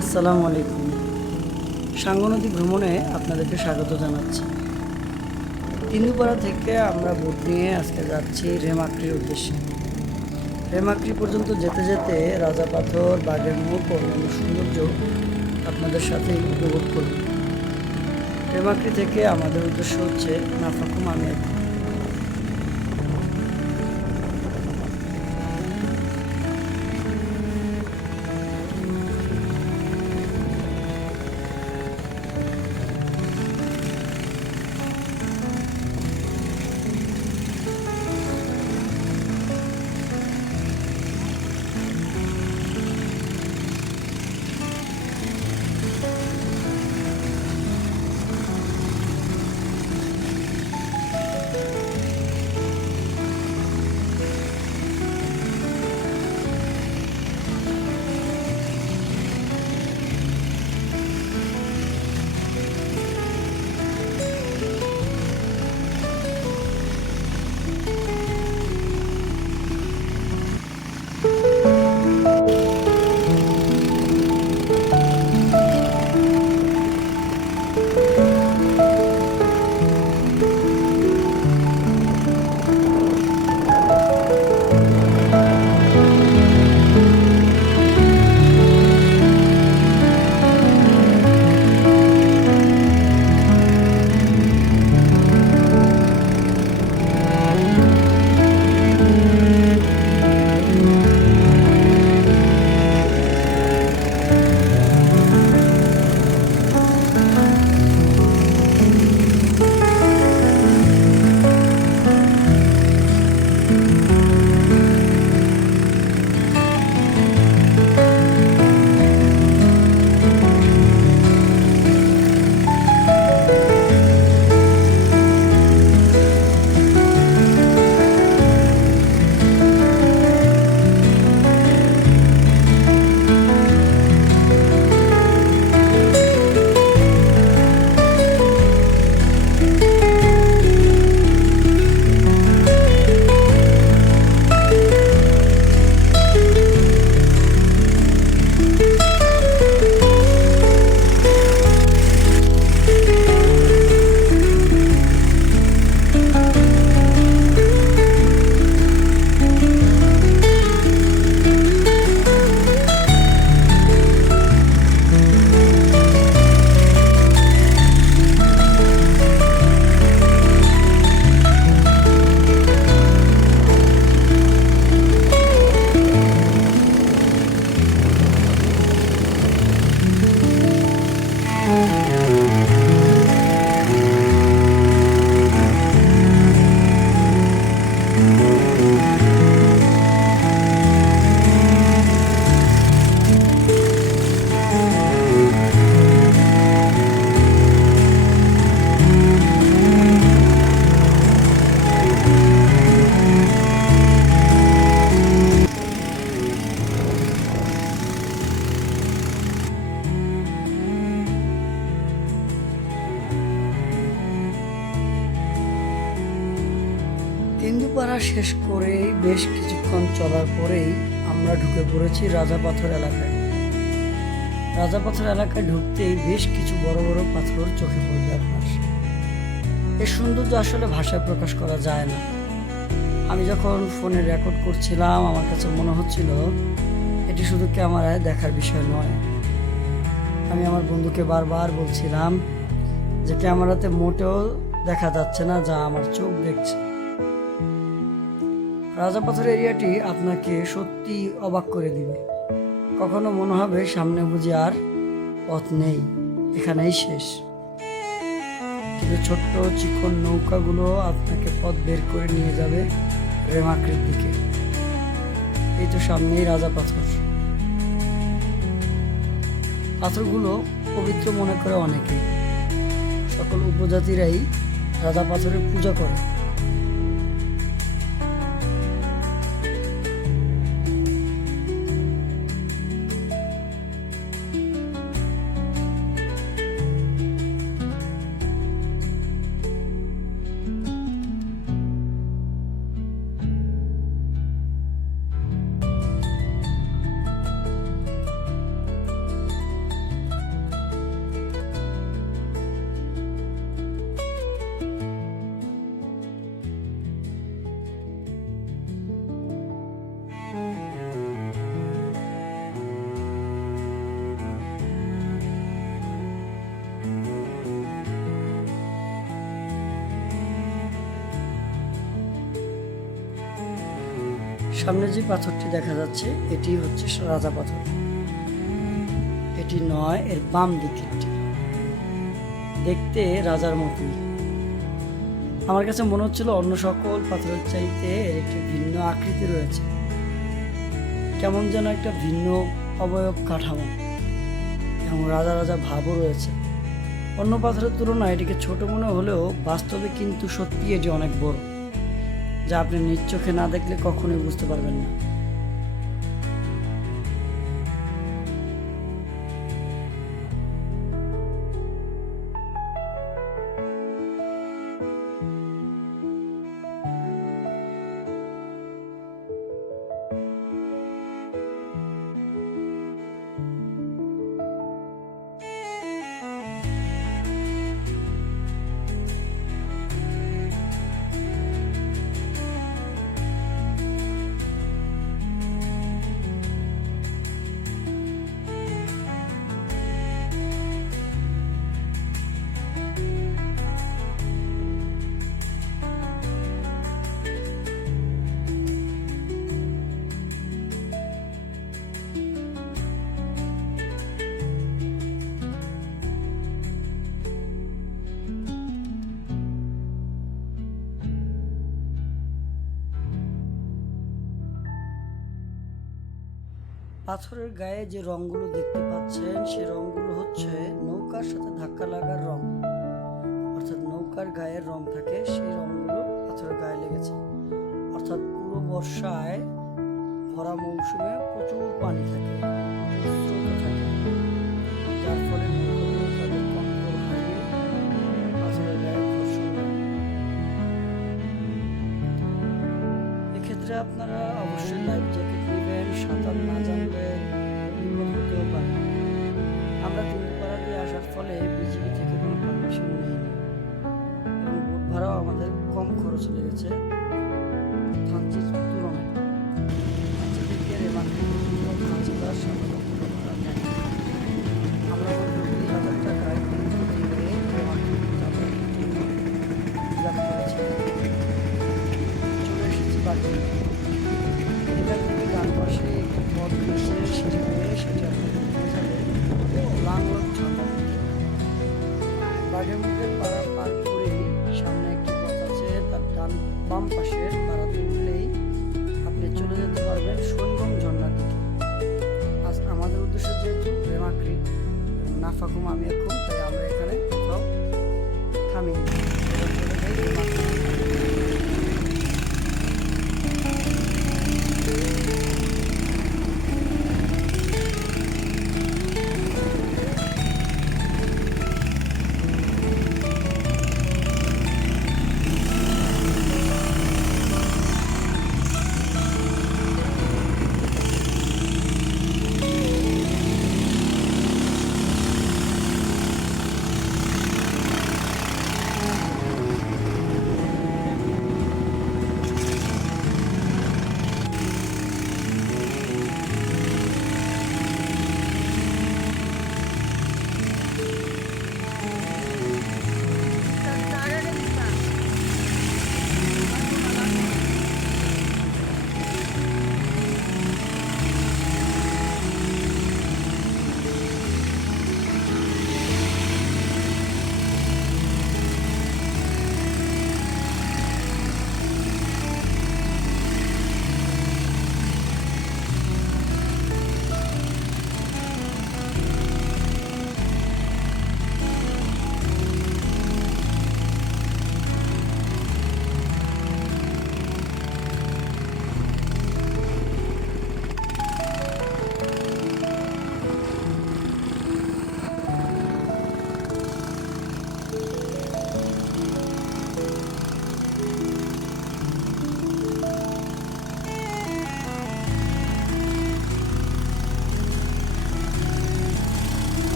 আসসালামু আলাইকুম। সাঙ্গু নদী ভ্রমণে আপনাদেরকে স্বাগত জানাচ্ছি। তিন্দুপাড়া থেকে আমরা বোট নিয়ে আজকে যাচ্ছি রেমাক্রির উদ্দেশ্যে। রেমাক্রি পর্যন্ত যেতে যেতে রাজা পাথর, বাঘের মুখ ও অন্যান্য সৌন্দর্য আপনাদের সাথে উপভোগ করব। রেমাক্রি থেকে আমাদের উদ্দেশ্য হচ্ছে নাফাকুম আমিয়াত। তিন্দুপাড়া শেষ করেই বেশ কিছুক্ষণ চলার পরেই আমরা ঢুকে পড়েছি রাজাপাথর এলাকায়। রাজাপাথর এলাকায় ঢুকতেই বেশ কিছু বড় বড় পাথর চোখে পড়বে আপনার। এর সৌন্দর্য আসলে ভাষায় প্রকাশ করা যায় না। আমি যখন ফোনে রেকর্ড করছিলাম আমার কাছে মনে হচ্ছিল এটি শুধু ক্যামেরায় দেখার বিষয় নয়। আমি আমার বন্ধুকে বারবার বলছিলাম যে ক্যামেরাতে মোটেও দেখা যাচ্ছে না যা আমার চোখ দেখছে। রাজাপাথর এরিয়াটি আপনাকে সত্যি অবাক করে দিবে। কখনো মনে হবে সামনে বুঝি আর পথ নেই, এখানেই শেষ। কিন্তু ছোট্ট চিকন নৌকাগুলো আপনাকে পথ বের করে নিয়ে যাবে রেমাক্রির দিকে। এই তো সামনেই রাজাপাথর। পাথরগুলো পবিত্র মনে করে অনেকে। সকল উপজাতিরাই রাজাপাথরের পূজা করে। সামনে যে পাথরটি দেখা যাচ্ছে এটি হচ্ছে রাজা পাথর। এটি নয়, এর বাম দিকেরটি দেখতে রাজার মতোই। আমার কাছে মনে হচ্ছিল অন্য সকল পাথরের চাইতে এর একটি ভিন্ন আকৃতি রয়েছে, কেমন যেন একটা ভিন্ন অবয়ব কাঠামো এবং রাজা রাজা ভাবও রয়েছে। অন্য পাথরের তুলনায় এটিকে ছোট মনে হলেও বাস্তবে কিন্তু সত্যি এটি অনেক বড়, যা আপনি নিজ চোখে না দেখলে কখনোই বুঝতে পারবেন না। পাথরের গায়ে যে রংগুলো দেখতে পাচ্ছেন সে রংগুলো হচ্ছে নৌকার সাথে ধাক্কা লাগার রং, অর্থাৎ নৌকার গায়ের রং থাকে সেই রংগুলো পাথরের গায়ে লেগেছে। অর্থাৎ পুরো বর্ষায় ভরা মৌসুমে প্রচুর পানি থাকে, প্রচুর স্রোত থাকে, যার ফলে নৌকাগুলো তাদের কন্ট্রোল হারিয়ে পাথরের গায়ে ঘর্ষণ করে। এক্ষেত্রে আপনারা অবশ্যই লাইফ জ্যাকেট নেবেন, সাঁতার না জানলে বিপদ হতেও পারে। আমরা তিনপাড়া দিয়ে আসার ফলে বিজিবি থেকে কোনো পারমিশন নেইনি এবং বোট ভাড়াও আমাদের কম খরচ লেগেছে থানচির তুলনায়। থানচি থেকে রেমাকে থানচিপাড়ার সামনে ভাড়া নেয়। আমরা 20,000 টাকায় রেমাকে যাতায়াতের জন্য রিজার্ভ করেছি। চলে এসেছি বাড়ি। এখান থেকে ডান পাশে একটি পথ রয়েছে, সেটি করে সেটি আপনাদের নিয়ে যাবে লাংলক ঝর্ণা। বাঘের মুখের পাড়া পার করেই সামনে একটি পথ আছে, তার বাম পাশের পাড়াতে উঠলেই আপনি চলে যেতে পারবেন সৈগম ঝর্ণার দিকে। আজ আমাদের উদ্দেশ্য যেহেতু রেমাক্রি নাফাকুম আমিয়াকুম, তাই আমরা এখানে কোথাও থামিনি, চলে যাই রেমাক্রি।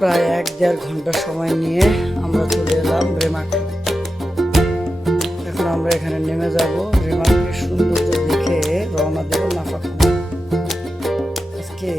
প্রায় 1-1.5 ঘন্টা সময় নিয়ে আমরা চলে এলাম রেমাকে। এখন আমরা এখানে নেমে যাব, রেমাকে সৌন্দর্য দেখে রওনা দেব নাফাখুম। আজকে